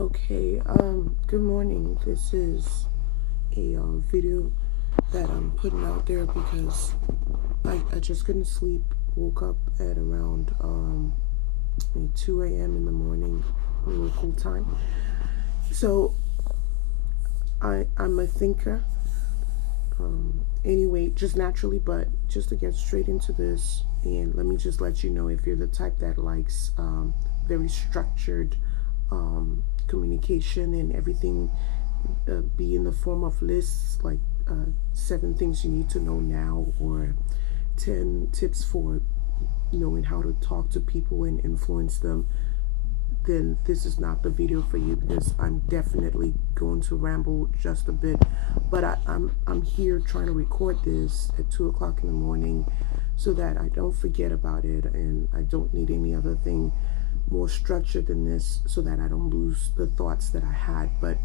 Okay, good morning. This is a video that I'm putting out there because I just couldn't sleep. Woke up at around 2 a.m. in the morning, local time. So I'm a thinker. Anyway, just naturally, but just to get straight into this, and let me just let you know if you're the type that likes very structured communication and everything be in the form of lists, like 7 things you need to know now, or 10 tips for knowing how to talk to people and influence them, then this is not the video for you, because I'm definitely going to ramble just a bit. But I'm here trying to record this at 2 o'clock in the morning so that I don't forget about it, and I don't need any other thing more structured than this so that I don't lose the thoughts that I had. But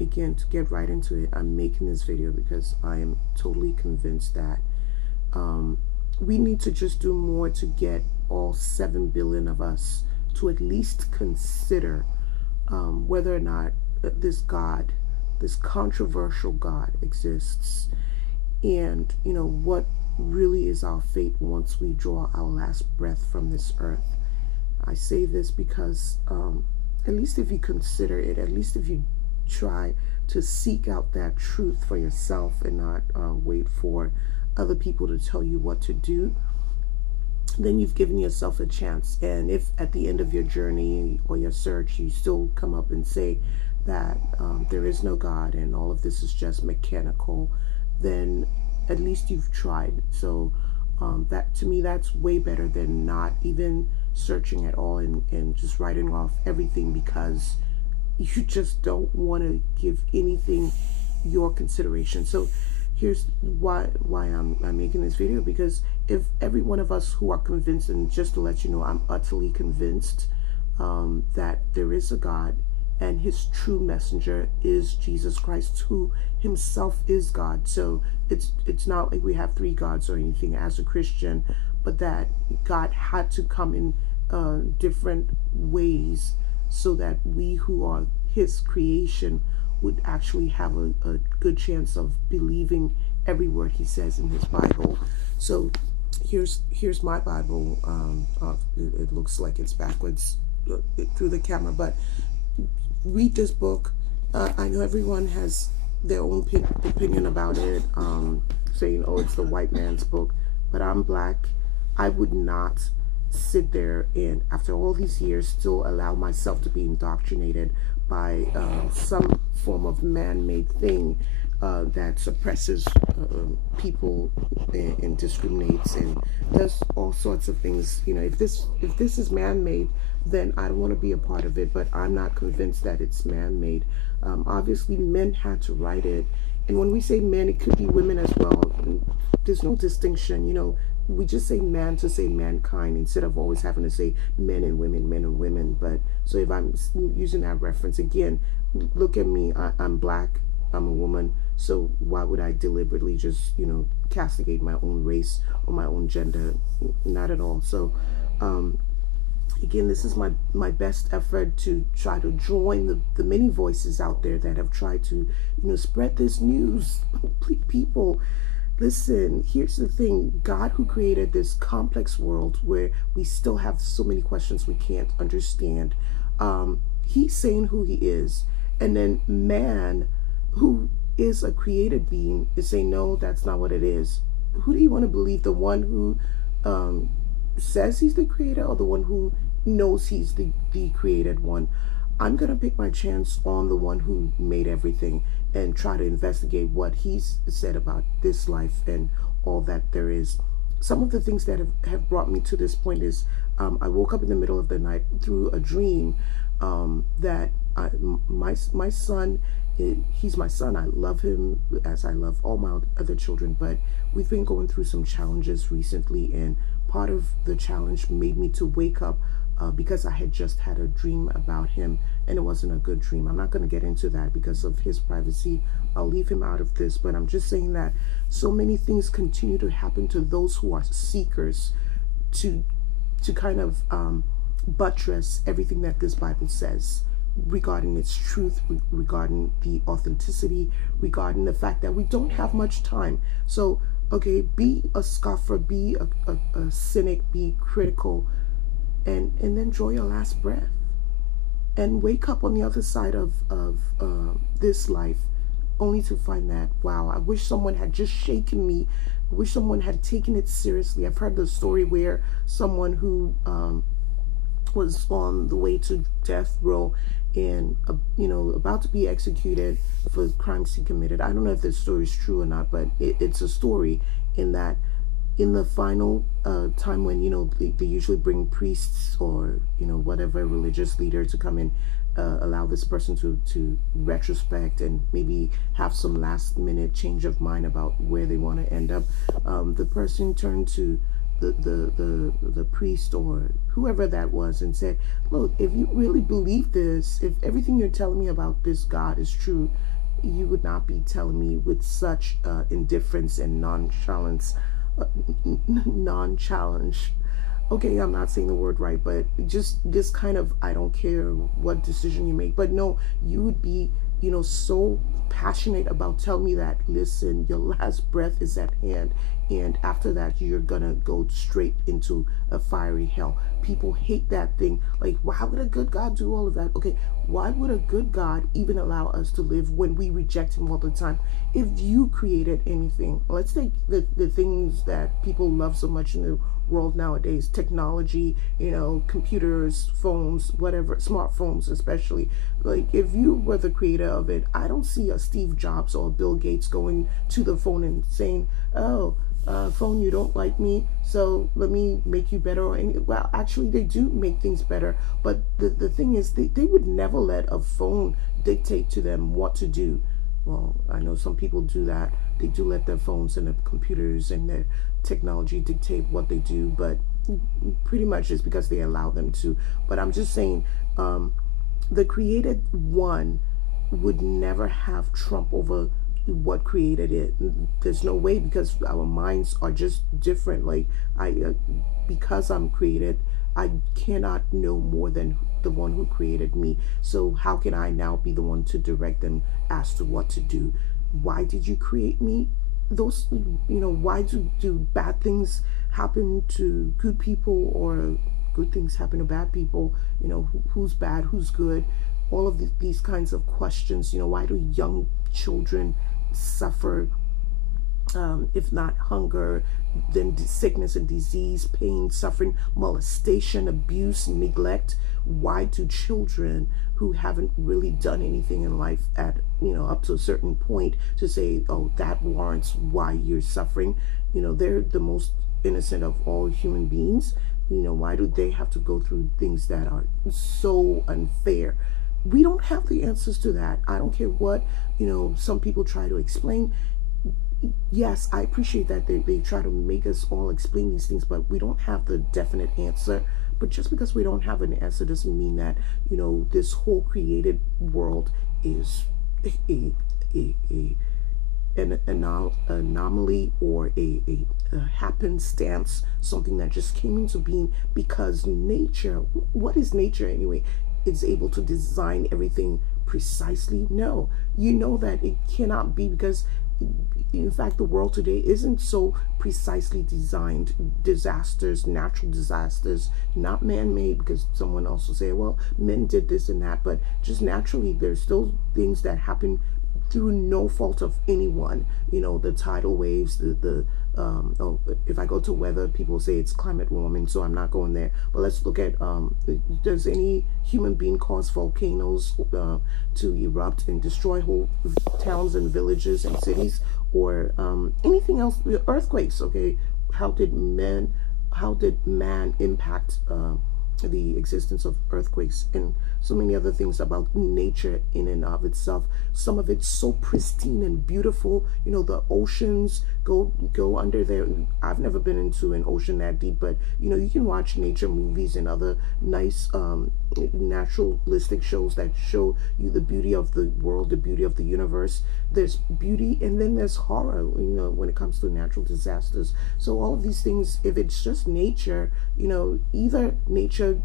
again, to get right into it, I'm making this video because I am totally convinced that we need to just do more to get all 7 billion of us to at least consider whether or not this God, this controversial God, exists, and what really is our fate once we draw our last breath from this earth. I say this because at least if you consider it, at least if you try to seek out that truth for yourself and not wait for other people to tell you what to do, then you've given yourself a chance. And if at the end of your journey or your search you still come up and say that there is no God and all of this is just mechanical, then at least you've tried. So that, to me, that's way better than not even searching at all and just writing off everything because you just don't want to give anything your consideration. So here's why I'm making this video, because if every one of us who are convinced, and just to let you know, I'm utterly convinced that there is a God and his true messenger is Jesus Christ, who himself is God. So it's not like we have 3 gods or anything as a Christian, but that God had to come in different ways so that we who are his creation would actually have a good chance of believing every word he says in his Bible. So here's my Bible. It looks like it's backwards through the camera, but read this book. I know everyone has their own opinion about it, saying, oh, it's the white man's book, but I'm black. I would not sit there and, after all these years, still allow myself to be indoctrinated by some form of man-made thing that suppresses people and discriminates and does all sorts of things. If this is man-made, then I don't want to be a part of it, but I'm not convinced that it's man-made. Obviously, men had to write it, and when we say men, it could be women as well. There's no distinction. We just say man to say mankind instead of always having to say men and women. But so if I'm using that reference again, look at me. I'm black. I'm a woman. So why would I deliberately just castigate my own race or my own gender? Not at all. So again, this is my best effort to try to join the many voices out there that have tried to spread this news. People, listen, here's the thing. God, who created this complex world where we still have so many questions we can't understand, he's saying who he is. And then man, who is a created being, is saying, no, that's not what it is. Who do you want to believe? The one who says he's the creator, or the one who knows he's the created one? I'm going to pick my chance on the one who made everything and try to investigate what he's said about this life and all that there is. Some of the things that have brought me to this point is I woke up in the middle of the night through a dream that my son, he's my son. I love him as I love all my other children, but we've been going through some challenges recently, and part of the challenge made me to wake up because I had just had a dream about him, and it wasn't a good dream. I'm not going to get into that because of his privacy. I'll leave him out of this, but I'm just saying that so many things continue to happen to those who are seekers to kind of buttress everything that this Bible says. regarding its truth, regarding the authenticity, regarding the fact that we don't have much time. So, okay, be a scoffer, be a cynic, be critical, and then draw your last breath. And wake up on the other side of this life only to find that, wow, I wish someone had just shaken me. I wish someone had taken it seriously. I've heard the story where someone who was on the way to death row and about to be executed for crimes he committed. I don't know if this story is true or not, but it's a story in that in the final time when they usually bring priests or whatever religious leader to come and allow this person to retrospect and maybe have some last minute change of mind about where they want to end up. The person turned to the priest or whoever that was and said, look, if you really believe this, if everything you're telling me about this God is true, you would not be telling me with such indifference and nonchalance. Okay, I'm not saying the word right, but just kind of, I don't care what decision you make, but no, you would be so passionate about telling me that, listen, your last breath is at hand, and after that you're gonna go straight into a fiery hell. People hate that thing. Like, why would a good God do all of that? Okay, why would a good God even allow us to live when we reject him all the time? If you created anything, let's take the things that people love so much in the world nowadays, technology, computers, phones, whatever, smartphones especially. Like, if you were the creator of it, I don't see a Steve Jobs or Bill Gates going to the phone and saying, oh, phone, you don't like me, so let me make you better. Well, actually they do make things better, but the thing is, they would never let a phone dictate to them what to do. Well, I know some people do that. They do let their phones and their computers and their technology dictate what they do, but pretty much it's because they allow them to. But I'm just saying, the created one would never have trump over what created it. There's no way, because our minds are just different. Like, because I'm created, I cannot know more than the one who created me. So how can I now be the one to direct them as to what to do? Why did you create me? Those, why do bad things happen to good people, or good things happen to bad people? Who's bad, who's good? All of these kinds of questions. Why do young children suffer, if not hunger, then sickness and disease, pain, suffering, molestation, abuse, neglect? Why do children who haven't really done anything in life at up to a certain point to say, oh, that warrants why you're suffering? They're the most innocent of all human beings. Why do they have to go through things that are so unfair? We don't have the answers to that. I don't care what some people try to explain. Yes, I appreciate that they try to make us all explain these things, but we don't have the definite answer. But just because we don't have an answer doesn't mean that this whole created world is an anomaly or a happenstance, something that just came into being because nature. What is nature anyway? It's able to design everything precisely? No. That it cannot be, because in fact the world today isn't so precisely designed. Disasters, natural disasters, not man-made, because someone else will say, well, men did this and that, but just naturally there's still things that happen through no fault of anyone. The tidal waves, if I go to weather, people say it's climate warming, so I'm not going there. But let's look at, does any human being cause volcanoes to erupt and destroy whole towns and villages and cities, or anything else? Earthquakes, okay? How did man impact the existence of earthquakes and so many other things about nature in and of itself? Some of it's so pristine and beautiful. The oceans, go under there. I've never been into an ocean that deep, but you can watch nature movies and other nice naturalistic shows that show you the beauty of the world, the beauty of the universe. There's beauty, and then there's horror, when it comes to natural disasters. So all of these things, if it's just nature, either nature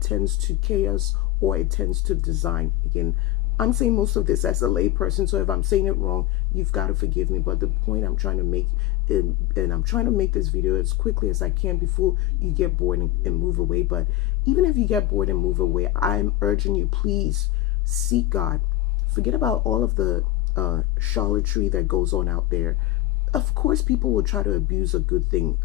tends to chaos or it tends to design. Again, I'm saying most of this as a lay person, so if I'm saying it wrong, you've got to forgive me. But the point I'm trying to make, and I'm trying to make this video as quickly as I can before you get bored and move away. But even if you get bored and move away, I'm urging you, please seek God. Forget about all of the charlatanry that goes on out there. Of course, people will try to abuse a good thing.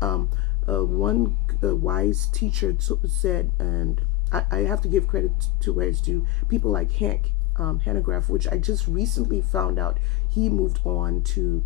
One wise teacher said, and I have to give credit to where it's due, people like Hank Hanegraaff, which I just recently found out he moved on to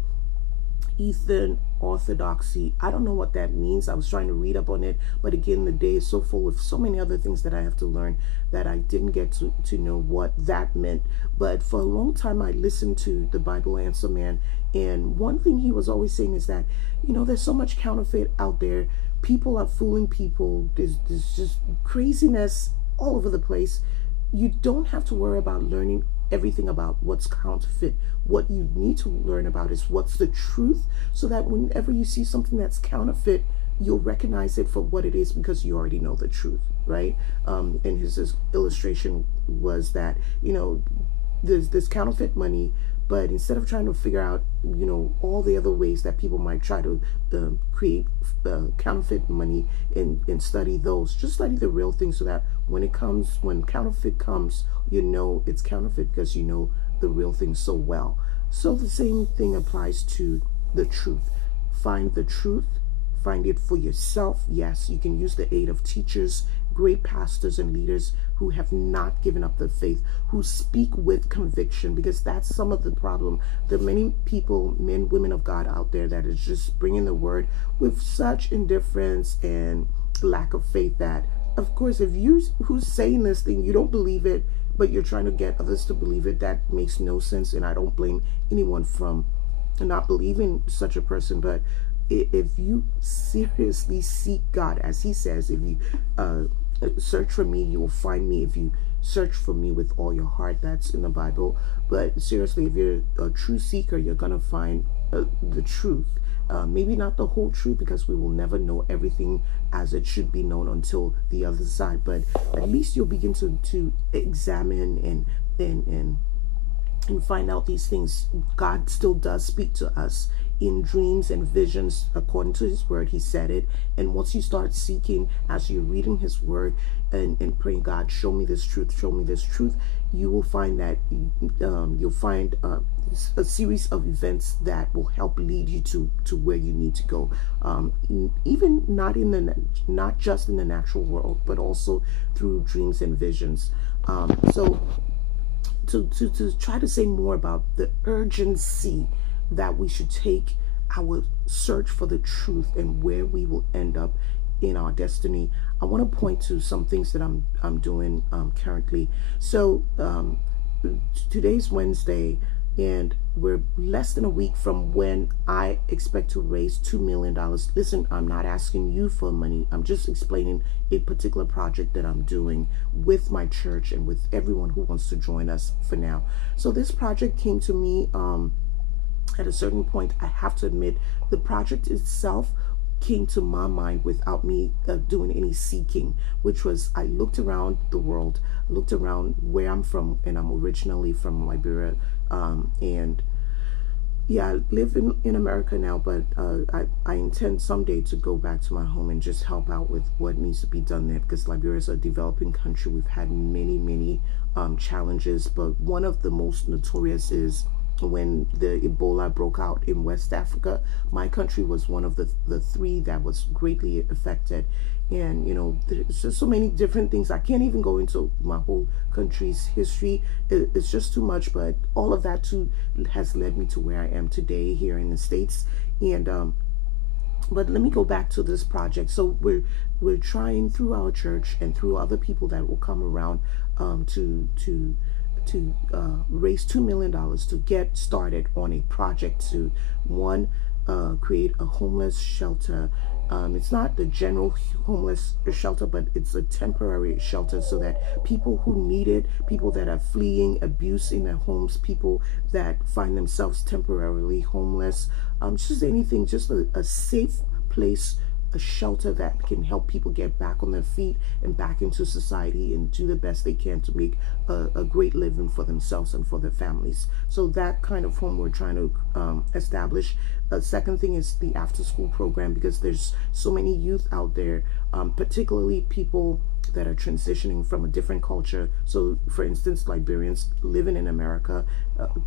Eastern Orthodoxy. I don't know what that means. I was trying to read up on it, but again, the day is so full of so many other things that I have to learn that I didn't get to know what that meant. But for a long time, I listened to the Bible Answer Man, and one thing he was always saying is that, you know, there's so much counterfeit out there. People are fooling people. There's just craziness all over the place. You don't have to worry about learning everything about what's counterfeit. What you need to learn about is what's the truth, so that whenever you see something that's counterfeit, you'll recognize it for what it is because you already know the truth, right? And his illustration was that, you know, there's this counterfeit money, but instead of trying to figure out, you know, all the other ways that people might try to create counterfeit money and study those, just study the real thing, so that when counterfeit comes, you know it's counterfeit because you know the real thing so well. So the same thing applies to the truth. Find the truth, find it for yourself. Yes, you can use the aid of teachers, great pastors and leaders who have not given up their faith, who speak with conviction, because that's some of the problem. There are many people, men, women of God out there that is just bringing the word with such indifference and lack of faith that, of course, if you who's saying this thing, you don't believe it, but you're trying to get others to believe it, that makes no sense. And I don't blame anyone from not believing such a person. But if you seriously seek God, as he says, if you search for me, you will find me. If you search for me with all your heart, that's in the Bible. But seriously, if you're a true seeker, you're gonna find the truth. Maybe not the whole truth, because we will never know everything as it should be known until the other side, but at least you'll begin to examine and find out these things. God still does speak to us in dreams and visions according to his word. He said it. And once you start seeking, as you're reading his word and praying, God, show me this truth, show me this truth, you will find that you'll find a series of events that will help lead you to where you need to go, even not just in the natural world, but also through dreams and visions. So to try to say more about the urgency that we should take our search for the truth and where we will end up in our destiny, I want to point to some things that I'm doing currently. So today's Wednesday, and we're less than a week from when I expect to raise $2 million. Listen, I'm not asking you for money. I'm just explaining a particular project that I'm doing with my church and with everyone who wants to join us for now. So this project came to me at a certain point. I have to admit, the project itself came to my mind without me doing any seeking, which was, I looked around the world, looked around where I'm from, and I'm originally from Liberia, and yeah, I live in America now, but I intend someday to go back to my home and just help out with what needs to be done there, because Liberia is a developing country. We've had many challenges, but one of the most notorious is when the Ebola broke out in West Africa. My country was one of the three that was greatly affected. And, you know, there's just so many different things. I can't even go into my whole country's history. It's just too much, but all of that too has led me to where I am today here in the States. And but let me go back to this project. So we're trying through our church and through other people that will come around to raise $2 million to get started on a project to, one, create a homeless shelter. It's not the general homeless shelter, but it's a temporary shelter so that people who need it, people that are fleeing abuse in their homes, people that find themselves temporarily homeless, just anything, just a safe place a shelter that can help people get back on their feet and back into society and do the best they can to make a great living for themselves and for their families. So that kind of home we're trying to establish. The second thing is the after school program, because there's so many youth out there, particularly people that are transitioning from a different culture. So for instance, Liberians living in America,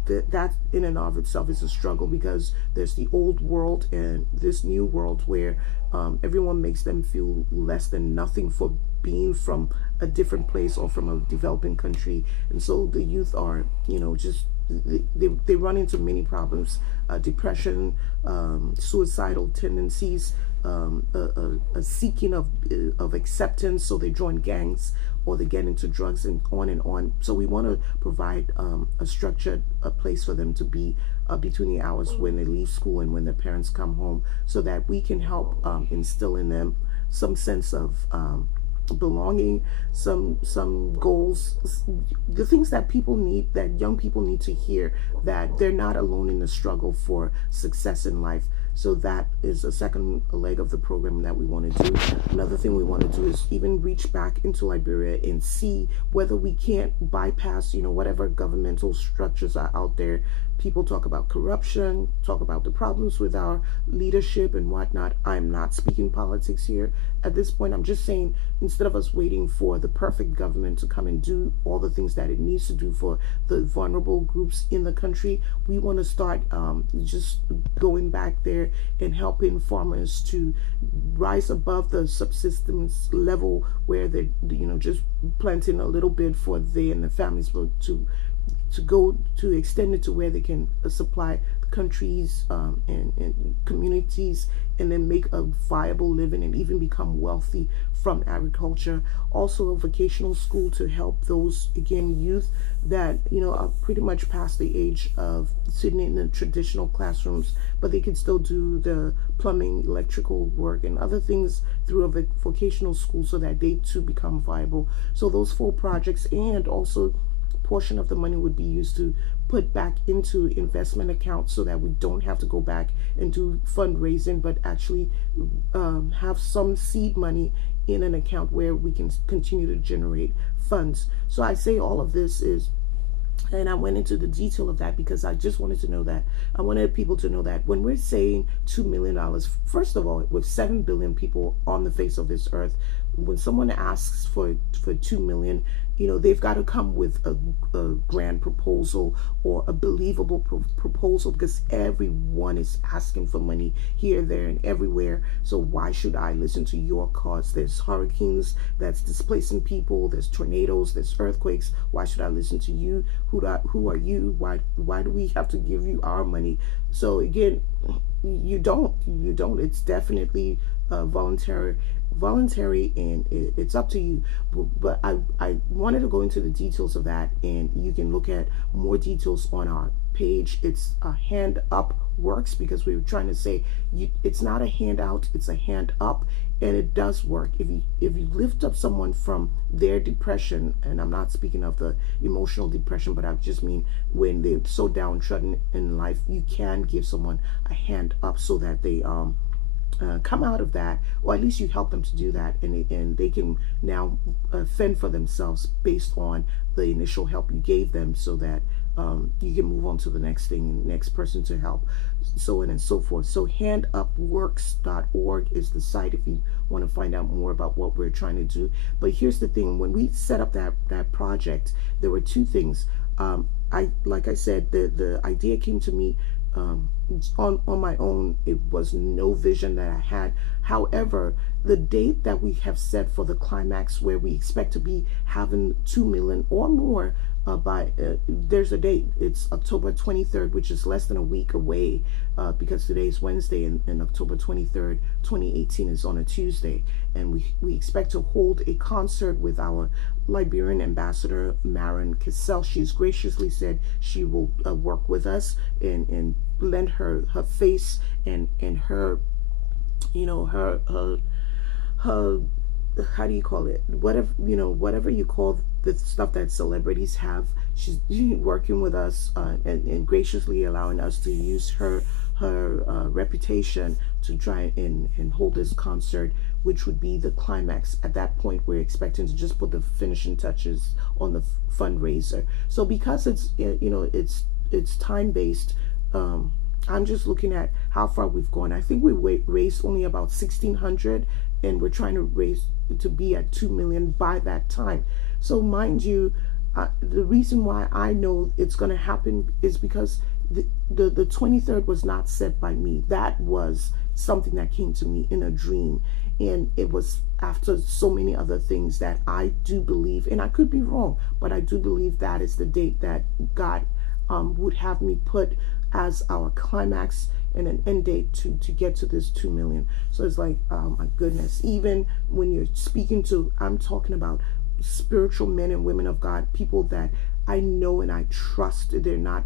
that in and of itself is a struggle, because there's the old world and this new world where everyone makes them feel less than nothing for being from a different place or from a developing country. And so the youth are, you know, just they run into many problems, depression, suicidal tendencies, a seeking of acceptance, so they join gangs or they get into drugs and on and on. So we want to provide a structured place for them to be between the hours when they leave school and when their parents come home, so that we can help instill in them some sense of belonging, some goals, the things that people need, that young people need to hear, that they're not alone in the struggle for success in life. So that is a second leg of the program that we want to do. Another thing we want to do is even reach back into Liberia and see whether we can't bypass, you know, whatever governmental structures are out there. People talk about corruption, talk about the problems with our leadership and whatnot. I'm not speaking politics here at this point. I'm just saying, instead of us waiting for the perfect government to come and do all the things that it needs to do for the vulnerable groups in the country, we want to start just going back there and helping farmers to rise above the subsistence level, where they're, you know, just planting a little bit for they and the families, but to go to extend it to where they can supply countries and communities, and then make a viable living and even become wealthy from agriculture. Also a vocational school to help those, again, youth that, you know, are pretty much past the age of sitting in the traditional classrooms, but they can still do the plumbing, electrical work and other things through a vocational school, so that they too become viable. So those 4 projects, and also portion of the money would be used to put back into investment accounts, so that we don't have to go back and do fundraising, but actually have some seed money in an account where we can continue to generate funds. So I say all of this is, and I went into the detail of that because I just wanted to know that, I wanted people to know that when we're saying $2 million, first of all, with 7 billion people on the face of this earth, when someone asks for 2 million, you know, they've got to come with a grand proposal or a believable proposal, because everyone is asking for money here, there, and everywhere. So why should I listen to your cause? There's hurricanes that's displacing people, there's tornadoes, there's earthquakes. Why should I listen to you? Who are you? Why do we have to give you our money? So again, you don't. It's definitely voluntary, and it's up to you. But I wanted to go into the details of that, and you can look at more details on our page. It's a Hand Up Works, because we were trying to say it's not a handout, it's a hand up, and it does work. If you lift up someone from their depression, and I'm not speaking of the emotional depression, but I just mean when they're so downtrodden in life, you can give someone a hand up so that they come out of that, or at least you help them to do that, and they can now fend for themselves based on the initial help you gave them, so that you can move on to the next thing, next person to help, so on and so forth. So handupworks.org is the site if you want to find out more about what we're trying to do. But here's the thing: when we set up that project, there were 2 things. Like I said, the idea came to me on my own. It was no vision that I had. However, the date that we have set for the climax, where we expect to be having 2 million or more by there's a date. It's October 23rd, which is less than a week away, because today is Wednesday, and October 23rd 2018 is on a Tuesday, and we expect to hold a concert with our Liberian ambassador, Maren Cassell. She's graciously said she will work with us and lend her face and her, you know, her how do you call it, whatever you call the stuff that celebrities have. She's working with us and graciously allowing us to use her her reputation to try and hold this concert, which would be the climax. At that point, we're expecting to just put the finishing touches on the fundraiser. So because it's it's time based, I'm just looking at how far we've gone. I think we raised only about 1,600, and we're trying to raise to be at 2 million by that time. So mind you, the reason why I know it's going to happen is because the 23rd was not set by me. That was something that came to me in a dream, and it was after so many other things that I do believe, and I could be wrong, but I do believe that is the date that God would have me put as our climax and an end date to get to this 2 million. So it's like, oh my goodness, even when you're speaking to, I'm talking about spiritual men and women of God, people that I know and I trust. They're not,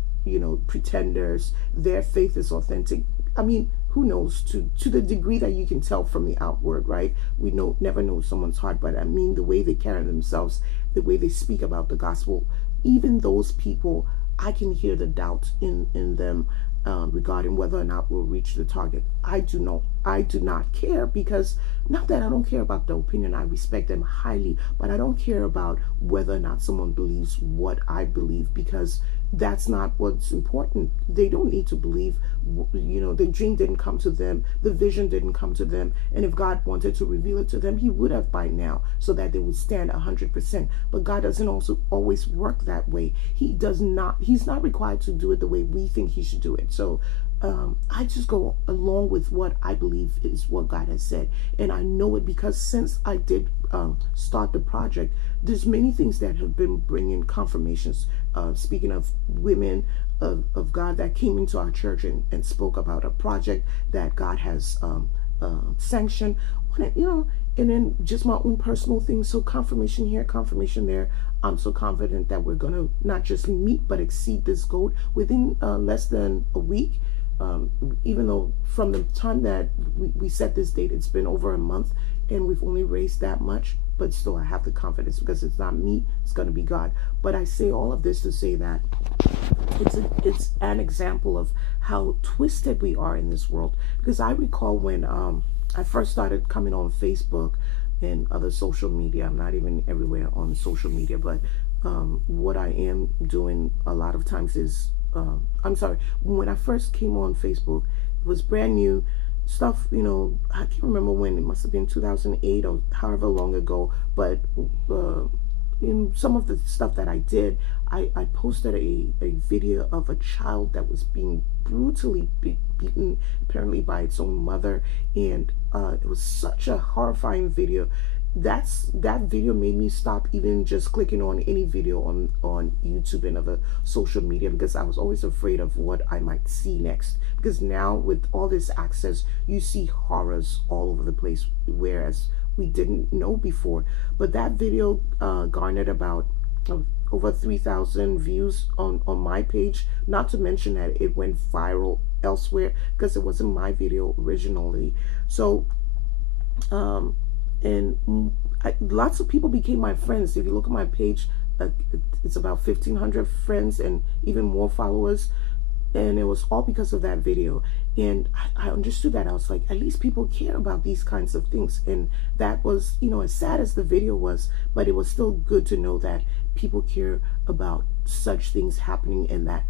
pretenders. Their faith is authentic. I mean, who knows, to the degree that you can tell from the outward, right? We never know someone's heart, but I mean, the way they carry themselves, the way they speak about the gospel, even those people, I can hear the doubt in them regarding whether or not we'll reach the target. I do not care, because not that I don't care about the opinion. I respect them highly, but I don't care about whether or not someone believes what I believe, because that's not what's important. They don't need to believe. The dream didn't come to them, the vision didn't come to them, and if God wanted to reveal it to them, he would have by now, so that they would stand 100%. But God doesn't also always work that way. He's not required to do it the way we think he should do it. So I just go along with what I believe is what God has said, and I know it because since I did start the project, there's many things that have been bringing confirmations. Speaking of women of God that came into our church and spoke about a project that God has sanctioned, and then just my own personal things. So confirmation here, confirmation there. I'm so confident that we're going to not just meet but exceed this goal within less than a week. Even though from the time that we set this date, it's been over a month and we've only raised that much, but still I have the confidence, because it's not me, it's going to be God. But I say all of this to say that it's an example of how twisted we are in this world. Because I recall when I first started coming on Facebook and other social media. I'm not even everywhere on social media, but what I am doing a lot of times is when I first came on Facebook, it was brand new stuff. I can't remember when. It must have been 2008 or however long ago, but in some of the stuff that I did, I posted a video of a child that was being brutally beaten, apparently by its own mother, and it was such a horrifying video. That video made me stop even just clicking on any video on YouTube and other social media, because I was always afraid of what I might see next. Because now with all this access, you see horrors all over the place, whereas we didn't know before. But that video garnered about over 3,000 views on my page, not to mention that it went viral elsewhere because it wasn't my video originally. So lots of people became my friends. If you look at my page, it's about 1,500 friends and even more followers, and it was all because of that video. And I understood that. I was like, at least people care about these kinds of things. And that was, as sad as the video was, but it was still good to know that people care about such things happening, and that,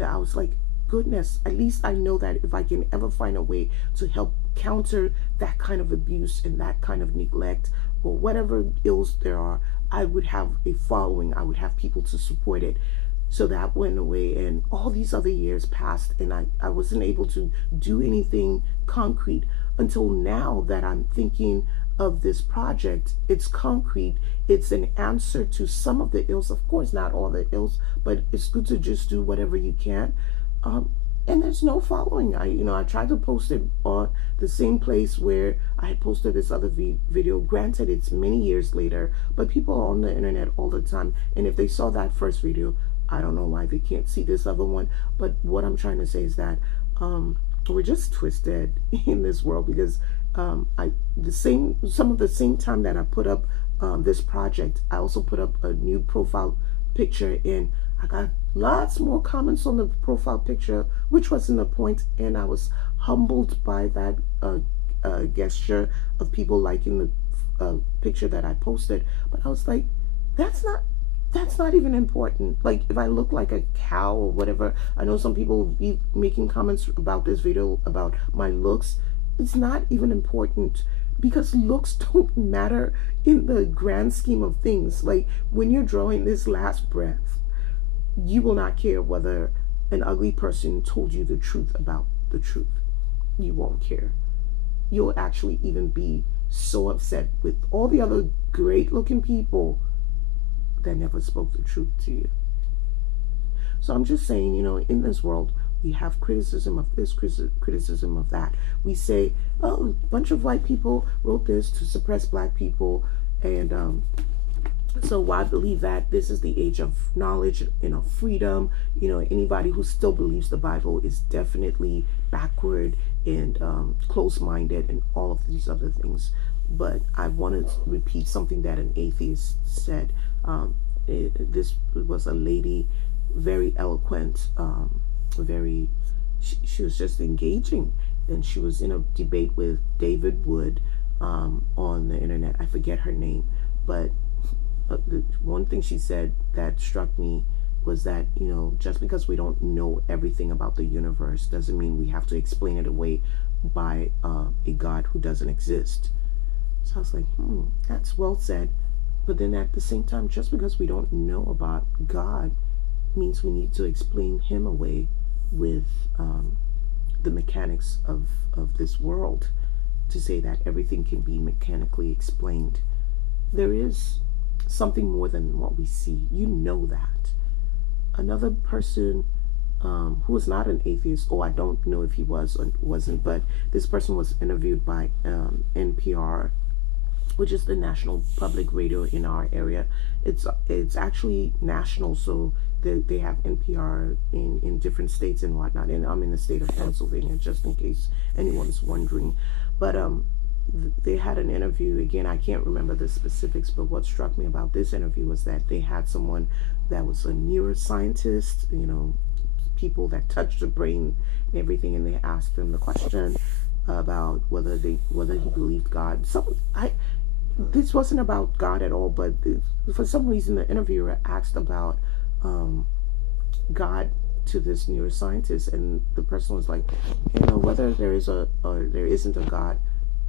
I was like, goodness, at least I know that if I can ever find a way to help counter that kind of abuse and that kind of neglect or whatever ills there are, I would have a following. I would have people to support it. So that went away, and all these other years passed, and I wasn't able to do anything concrete until now that I'm thinking of this project. It's concrete. It's an answer to some of the ills. Of course, not all the ills, but it's good to just do whatever you can. And there's no following. I tried to post it on the same place where I had posted this other video. Granted, it's many years later, but people are on the internet all the time, and if they saw that first video, I don't know why they can't see this other one. But what I'm trying to say is that we're just twisted in this world, because some of the same time that I put up this project, I also put up a new profile picture, and I got lots more comments on the profile picture, which wasn't the point, and I was humbled by that gesture of people liking the picture that I posted. But I was like, that's not even important. Like, if I look like a cow or whatever, I know some people will be making comments about this video about my looks. It's not even important, because looks don't matter in the grand scheme of things. Like, when you're drawing this last breath, you will not care whether an ugly person told you the truth about the truth. You won't care. You'll actually even be so upset with all the other great looking people that never spoke the truth to you. So I'm just saying, you know, in this world, we have criticism of this, criticism of that. We say, oh, a bunch of white people wrote this to suppress black people, and so I believe that this is the age of knowledge and of freedom. You know, anybody who still believes the Bible is definitely backward and close-minded and all of these other things. But I want to repeat something that an atheist said. This was a lady, very eloquent, she was just engaging, and she was in a debate with David Wood on the internet. I forget her name, but the one thing she said that struck me was that, you know, just because we don't know everything about the universe doesn't mean we have to explain it away by a God who doesn't exist. So I was like, that's well said. But then at the same time, just because we don't know about God means we need to explain him away with the mechanics of this world, to say that everything can be mechanically explained. There is something more than what we see. You know that. Another person who was not an atheist, I don't know if he was or wasn't, but this person was interviewed by NPR, which is the national public radio in our area. It's actually national, so they have NPR in different states and whatnot, and I'm in the state of Pennsylvania, just in case anyone's wondering. But they had an interview. Again, I can't remember the specifics, but what struck me about this interview was that they had someone that was a neuroscientist, you know, people that touch the brain and everything, and they asked him the question about whether he believed God. This wasn't about God at all, but for some reason the interviewer asked about God to this neuroscientist, and the person was like, you know, whether there is or there isn't a God,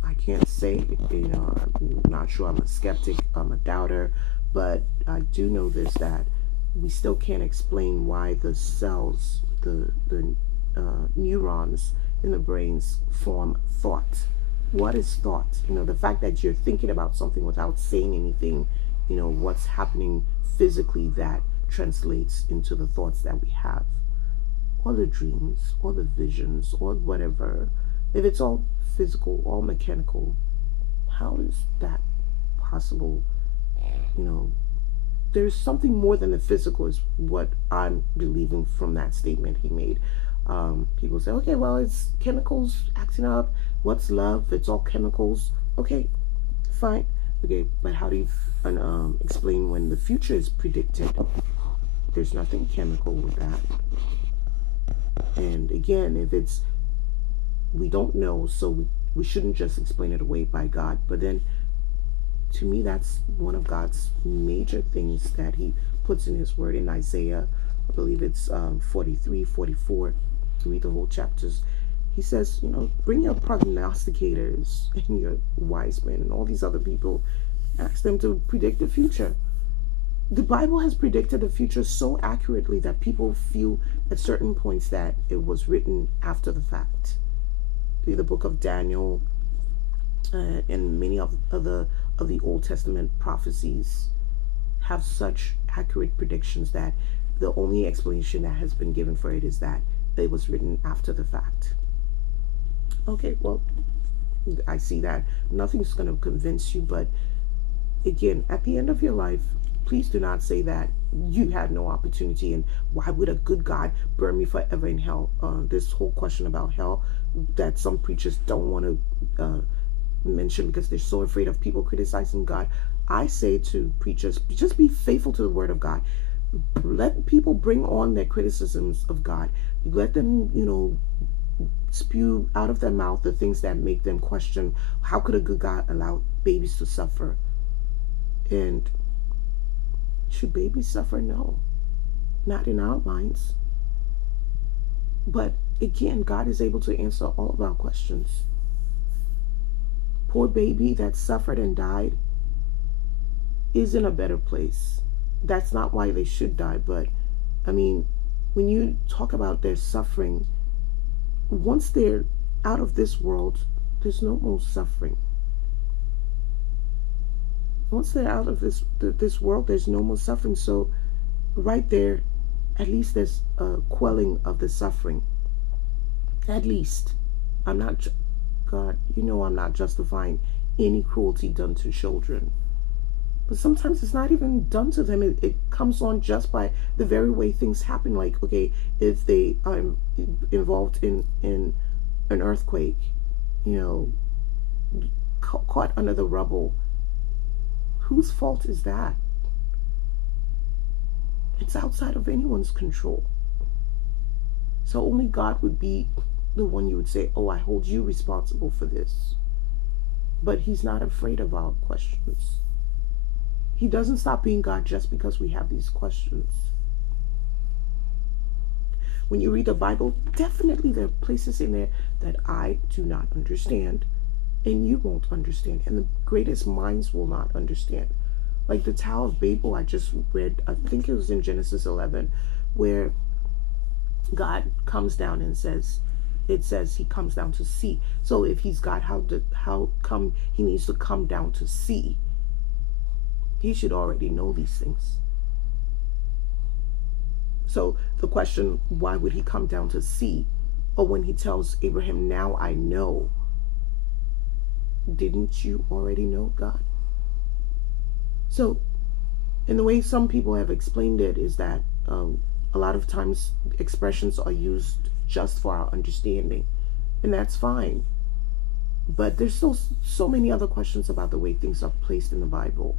I can't say. You know, I'm not sure. I'm a skeptic. I'm a doubter. But I do know this, that we still can't explain why the cells, the neurons in the brains form thought. What is thought? You know, the fact that you're thinking about something without saying anything, you know, what's happening physically that translates into the thoughts that we have, or the dreams, or the visions, or whatever. If it's all physical, all mechanical, how is that possible? You know, there's something more than the physical, is what I'm believing from that statement he made. People say, okay, well, it's chemicals acting up. What's love? It's all chemicals. Okay, fine. Okay, but how do you explain when the future is predicted? There's nothing chemical with that. And again, if it's, we don't know, so we shouldn't just explain it away by God. But then, to me, that's one of God's major things that he puts in his word in Isaiah. I believe it's 43, 44. Read the whole chapters. He says, you know, bring your prognosticators and your wise men and all these other people. Ask them to predict the future. The Bible has predicted the future so accurately that people feel at certain points that it was written after the fact. The book of Daniel and many of the Old Testament prophecies have such accurate predictions that the only explanation that has been given for it is that it was written after the fact. Okay, well, I see that nothing's going to convince you, but again, at the end of your life, please do not say that you had no opportunity and why would a good God burn me forever in hell? This whole question about hell that some preachers don't want to mention because they're so afraid of people criticizing God. I say to preachers, just be faithful to the word of God. Let people bring on their criticisms of God. Let them, spew out of their mouth the things that make them question, how could a good God allow babies to suffer? And should babies suffer? No, not in our minds. But again, God is able to answer all of our questions. Poor baby that suffered and died is in a better place. That's not why they should die, but I mean, when you talk about their suffering, once they're out of this world, there's no more suffering. Once they're out of this world, there's no more suffering. So right there, at least there's a quelling of the suffering. At least. I'm not, God, I'm not justifying any cruelty done to children. But sometimes it's not even done to them. It comes on just by the very way things happen. Like, okay, if they are involved in an earthquake, caught under the rubble, whose fault is that? It's outside of anyone's control. So only God would be the one you would say, oh, I hold you responsible for this. But he's not afraid of our questions. He doesn't stop being God just because we have these questions. When you read the Bible, definitely there are places in there that I do not understand, and you won't understand, and the greatest minds will not understand. Like the Tower of Babel, I just read, I think it was in Genesis 11, where God comes down and says, it says he comes down to see. So if he's God, how come he needs to come down to see? He should already know these things. So the question, why would he come down to see? Or when he tells Abraham, now I know. Didn't you already know, God? So, and the way some people have explained it is that a lot of times expressions are used just for our understanding. And that's fine. But there's still so many other questions about the way things are placed in the Bible.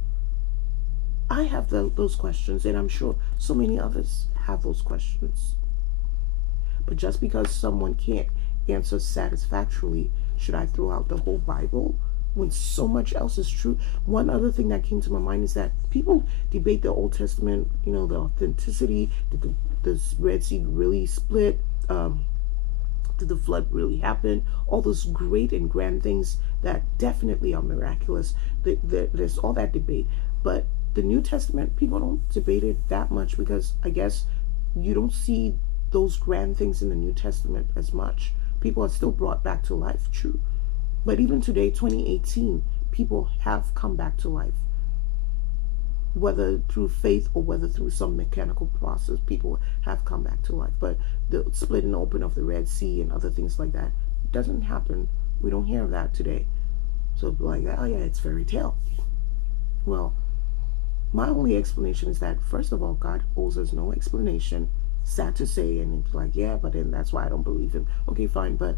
I have those questions, and I'm sure so many others have those questions. But just because someone can't answer satisfactorily, should I throw out the whole Bible when so much else is true? One other thing that came to my mind is that people debate the Old Testament, the authenticity. Did the Red Sea really split? Did the flood really happen? All those great and grand things that definitely are miraculous. There's all that debate. But the New Testament, people don't debate it that much because I guess you don't see those grand things in the New Testament as much. People are still brought back to life, true. But even today, 2018, people have come back to life. Whether through faith or whether through some mechanical process, people have come back to life. But the splitting open of the Red Sea and other things like that doesn't happen. We don't hear of that today. So like, oh yeah, it's fairy tale. Well, my only explanation is that, first of all, God owes us no explanation. Sad to say, and it's like, yeah, but then that's why I don't believe him. Okay, fine, but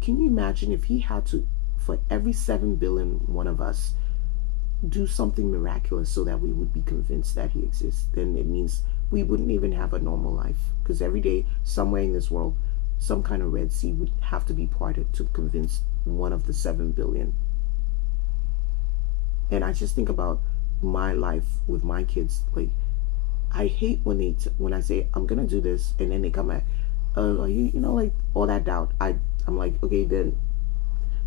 can you imagine if he had to, for every 7 billion one of us, do something miraculous so that we would be convinced that he exists? Then it means we wouldn't even have a normal life, because every day, somewhere in this world, some kind of Red Sea would have to be parted to convince one of the 7 billion. And I just think about my life with my kids. Like, I hate when I say I'm gonna do this and then they come back, like all that doubt. I'm like, okay, then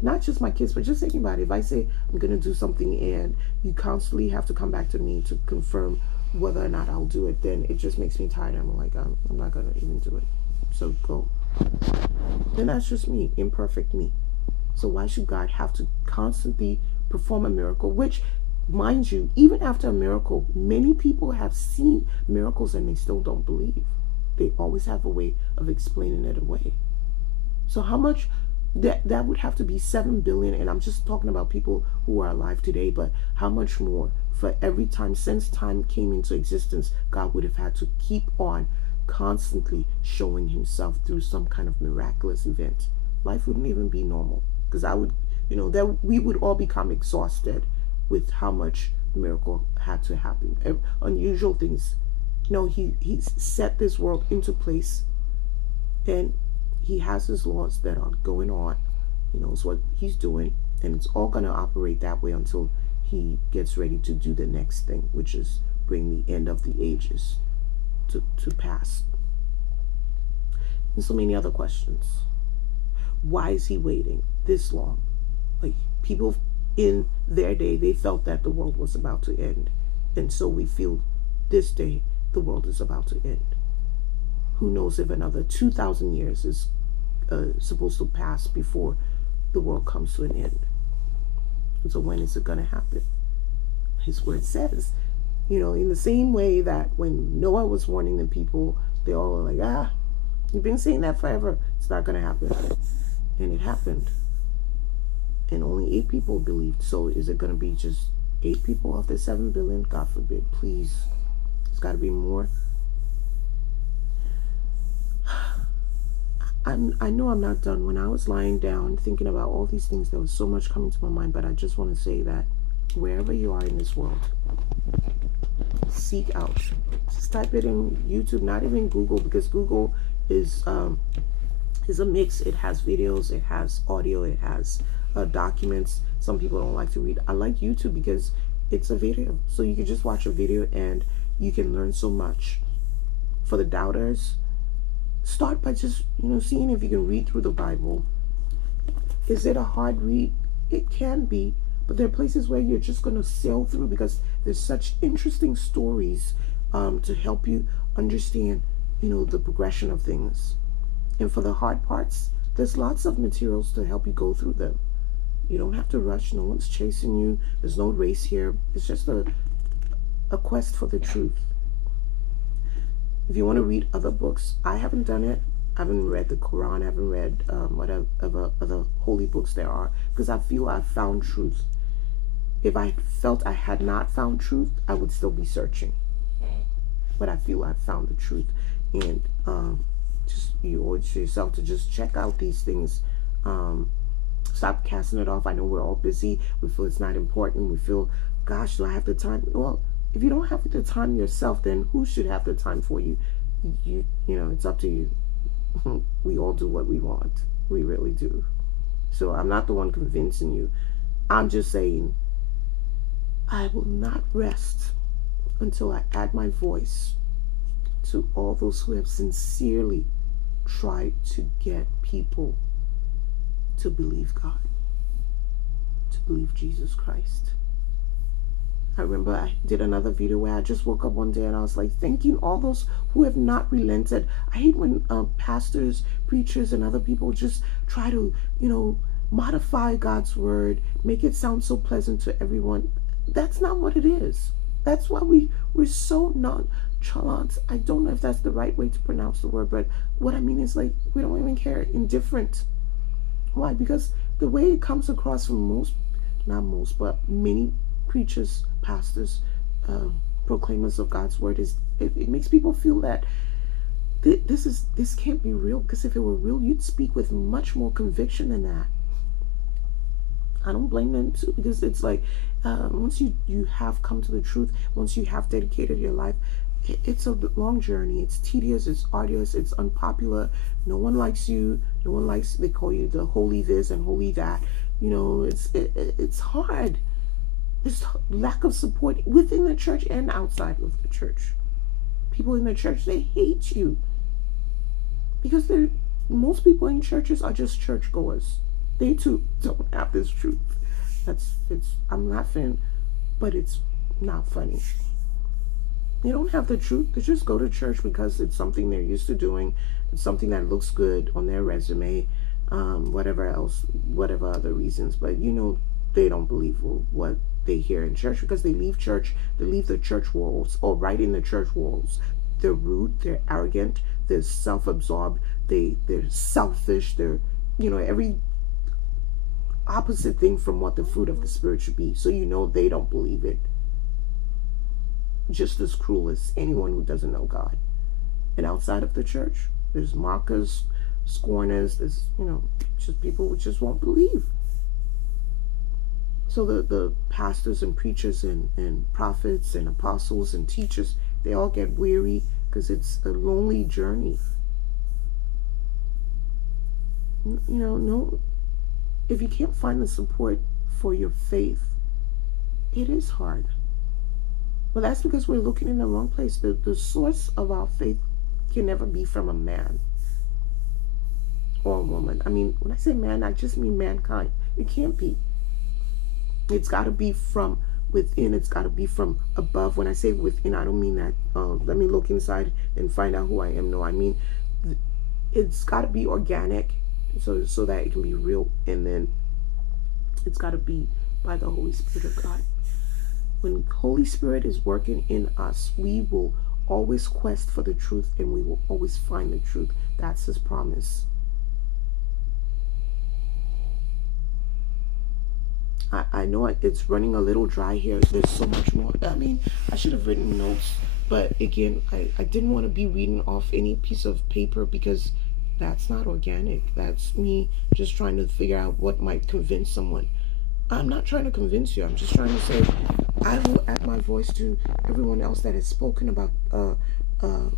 not just my kids, but just thinking about it. If I say I'm gonna do something and you constantly have to come back to me to confirm whether or not I'll do it, then it just makes me tired. I'm like, I'm not gonna even do it. So go. And that's just me, imperfect me. So why should God have to constantly perform a miracle? Which, mind you, even after a miracle, many people have seen miracles and they still don't believe. They always have a way of explaining it away. So how much, that would have to be 7 billion, and I'm just talking about people who are alive today, but how much more for every time since time came into existence, God would have had to keep on constantly showing himself through some kind of miraculous event. Life wouldn't even be normal, because that we would all become exhausted with how much miracle had to happen. Unusual things No, he's set this world into place, and he has his laws that are going on. He knows what he's doing, and it's all going to operate that way until he gets ready to do the next thing, which is bring the end of the ages to pass. And so many other questions. Why is he waiting this long? Like, people in their day, they felt that the world was about to end. And so we feel this day the world is about to end. Who knows if another 2,000 years is supposed to pass before the world comes to an end. So when is it going to happen? His word says, you know, in the same way that when Noah was warning the people, they all were like, you've been saying that forever. It's not going to happen. And it happened. And only 8 people believed. So is it going to be just 8 people of the 7 billion? God forbid. Please. It's got to be more. I know I'm not done. When I was lying down thinking about all these things, there was so much coming to my mind. But I just want to say that wherever you are in this world, seek out. Just type it in YouTube, not even Google, because Google is a mix. It has videos, it has audio, it has documents. Some people don't like to read. I like YouTube because it's a video, so you can just watch a video and you can learn so much. For the doubters, start by just, you know, seeing if you can read through the Bible. Is it a hard read? It can be, but there are places where you're just going to sail through because there's such interesting stories to help you understand, you know, the progression of things. And for the hard parts, there's lots of materials to help you go through them. You don't have to rush. No one's chasing you. There's no race here. It's just a quest for the truth. If you want to read other books, I haven't done it. I haven't read the Quran. I haven't read whatever other holy books there are, because I feel I've found truth. If I felt I had not found truth, I would still be searching. But I feel I've found the truth. And just, you owe it to yourself to just check out these things. Stop casting it off. I know we're all busy. We feel it's not important. We feel, gosh, do I have the time? Well, if you don't have the time yourself, then who should have the time for you? You know, it's up to you. We all do what we want. We really do. So I'm not the one convincing you. I'm just saying, I will not rest until I add my voice to all those who have sincerely tried to get people to believe God, to believe Jesus Christ. I remember I did another video where I just woke up one day and I was like, thanking all those who have not relented. I hate when pastors, preachers, and other people just try to, you know, modify God's word, make it sound so pleasant to everyone. That's not what it is. That's why we're so nonchalant. I don't know if that's the right way to pronounce the word, but what I mean is, like, we don't even care. Indifferent. Why? Because the way it comes across from most, not most, but many preachers, pastors, proclaimers of God's word is, it makes people feel that this can't be real, because if it were real, you'd speak with much more conviction than that. I don't blame them too, because it's like, once you have come to the truth, once you have dedicated your life, it's a long journey. It's tedious, it's arduous, it's unpopular. No one likes you. No one likes, they call you the holy this and holy that. You know, it's hard. There's lack of support within the church and outside of the church. People in the church, they hate you because most people in churches are just churchgoers. They too don't have this truth. I'm laughing, but it's not funny. They don't have the truth. They just go to church because it's something they're used to doing. It's something that looks good on their resume, whatever else, whatever other reasons. But you know, they don't believe what they hear in church, because they leave church, they leave the church walls, or right in the church walls. They're rude, they're arrogant, they're self-absorbed, they're selfish, they're, you know, every opposite thing from what the fruit of the Spirit should be. So you know they don't believe it. Just as cruel as anyone who doesn't know God. And outside of the church, there's mockers, scorners, there's, you know, just people who just won't believe. So the pastors and preachers and prophets and apostles and teachers, They all get weary because it's a lonely journey. You know, no, if you can't find the support for your faith, it is hard. But that's because we're looking in the wrong place. The source of our faith can never be from a man or a woman. I mean, when I say man, I just mean mankind. It can't be. It's got to be from within. It's got to be from above. When I say within, I don't mean that let me look inside and find out who I am. No, I mean it's got to be organic, so that it can be real, and then it's got to be by the Holy Spirit of God. When Holy Spirit is working in us, we will always quest for the truth, and we will always find the truth. That's His promise. I know it's running a little dry here. There's so much more. I mean, I should have written notes, but again, I didn't want to be reading off any piece of paper because that's not organic. That's me just trying to figure out what might convince someone. I'm not trying to convince you. I'm just trying to say I will add my voice to everyone else that has spoken about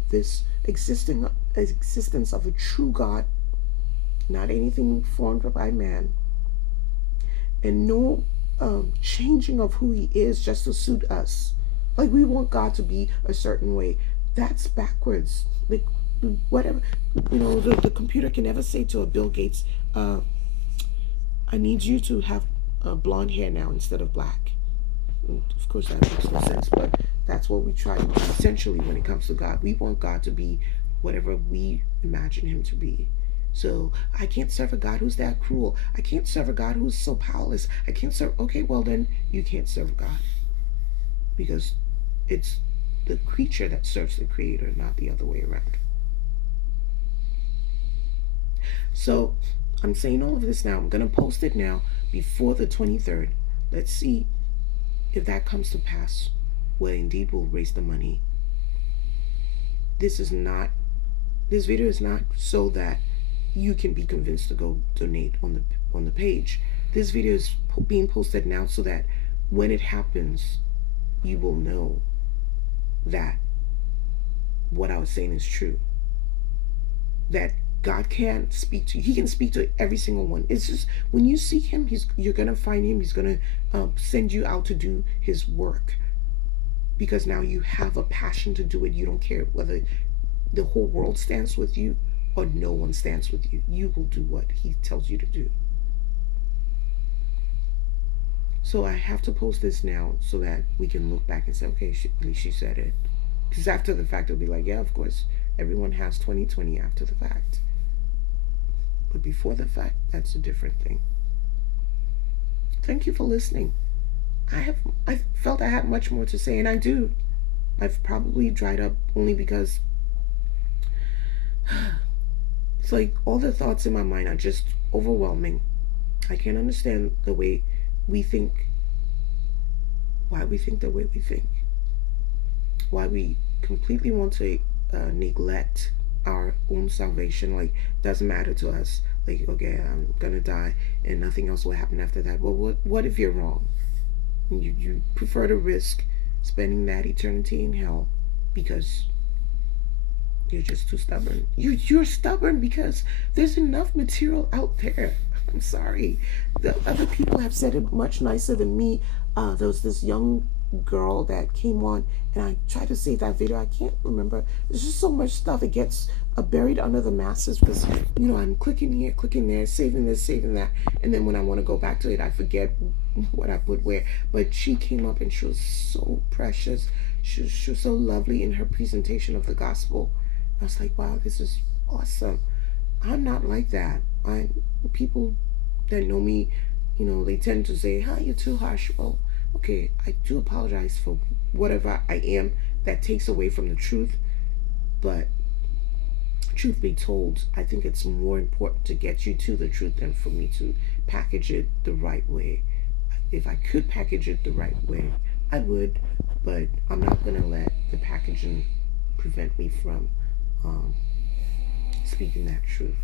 this existence of a true God, not anything formed by man, and no changing of who He is just to suit us. Like we want God to be a certain way. That's backwards. Like whatever, you know, the computer can never say to a Bill Gates, I need you to have blonde hair now instead of black. And of course that makes no sense, but that's what we try to do essentially when it comes to God. We want God to be whatever we imagine Him to be. So I can't serve a God who's that cruel. I can't serve a God who's so powerless. I can't serve. Okay, well then you can't serve God, because it's the creature that serves the Creator, not the other way around. So I'm saying all of this now. I'm going to post it now before the 23rd. Let's see if that comes to pass, where indeed we'll raise the money. This video is not so that you can be convinced to go donate on the page. This video is being posted now so that when it happens, you will know that what I was saying is true. That God can speak to you. He can speak to every single one. It's just when you see Him, you're gonna find Him. He's gonna send you out to do His work, because now you have a passion to do it. You don't care whether the whole world stands with you or no one stands with you. You will do what He tells you to do. So I have to post this now so that we can look back and say, okay, at least she said it. Because after the fact, it'll be like, yeah, of course, everyone has 20/20 after the fact. But before the fact, that's a different thing. Thank you for listening. I felt I had much more to say, and I do. I've probably dried up only because it's like all the thoughts in my mind are just overwhelming. I can't understand the way we think, why we think the way we think, why we completely want to neglect our own salvation. Like, doesn't matter to us. Like, okay, I'm gonna die and nothing else will happen after that. Well, what if you're wrong? You prefer to risk spending that eternity in hell because you're just too stubborn. You're stubborn because there's enough material out there. I'm sorry. The other people have said it much nicer than me. There was this young girl that came on, and I tried to save that video. I can't remember. There's just so much stuff. It gets buried under the masses because, you know, I'm clicking here, clicking there, saving this, saving that, and then when I want to go back to it, I forget what I put where. But she came up and she was so precious. She was so lovely in her presentation of the gospel. I was like, wow, this is awesome. I'm not like that. People that know me, you know, they tend to say, "Huh, you're too harsh." Well, okay, I do apologize for whatever I am that takes away from the truth. But truth be told, I think it's more important to get you to the truth than for me to package it the right way. If I could package it the right way, I would, but I'm not going to let the packaging prevent me from speaking that truth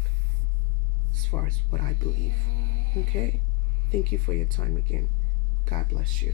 as far as what I believe. Okay? Thank you for your time again. God bless you.